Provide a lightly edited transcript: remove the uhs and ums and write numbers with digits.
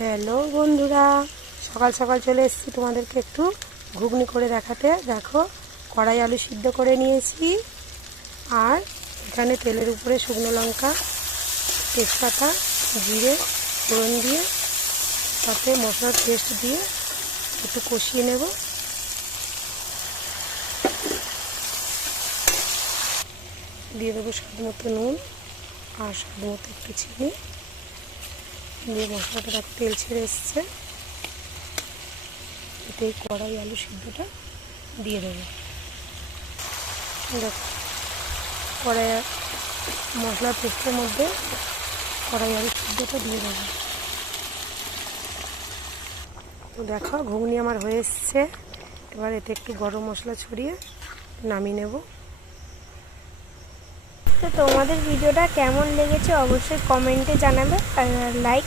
Hello বন্ধুরা, সকাল সকাল চলে এসেছি তোমাদেরকে একটু ঘুগনি করে দেখাতে। দেখো, কড়াই আলু সিদ্ধ করে নিয়েছি, আর এখানে তেলের উপরে শুকনো লঙ্কা, তেজপাতা, জিরে ফোড়ন দিয়ে তাতে মশলার পেস্ট দিয়ে একটু কষিয়ে নেব। দিয়ে দেবো স্বাদ মতো নুন আর স্বাদ মতো একটু চিনি দিয়ে মশলাটা তেল ছেড়ে এসছে। এতে কড়াই আলু সিদ্ধটা দিয়ে দেবো। দেখো, কড়াই মশলার পেস্টের মধ্যে কড়াই আলু সিদ্ধটা দিয়ে দেবো। তো দেখো, ঘুগনি আমার হয়ে এসছে। এবার এতে একটু গরম মশলা ছড়িয়ে নামিয়ে নেব। তো তোমাদের ভিডিওটা কেমন লেগেছে অবশ্যই কমেন্টে জানাবে, আর লাইক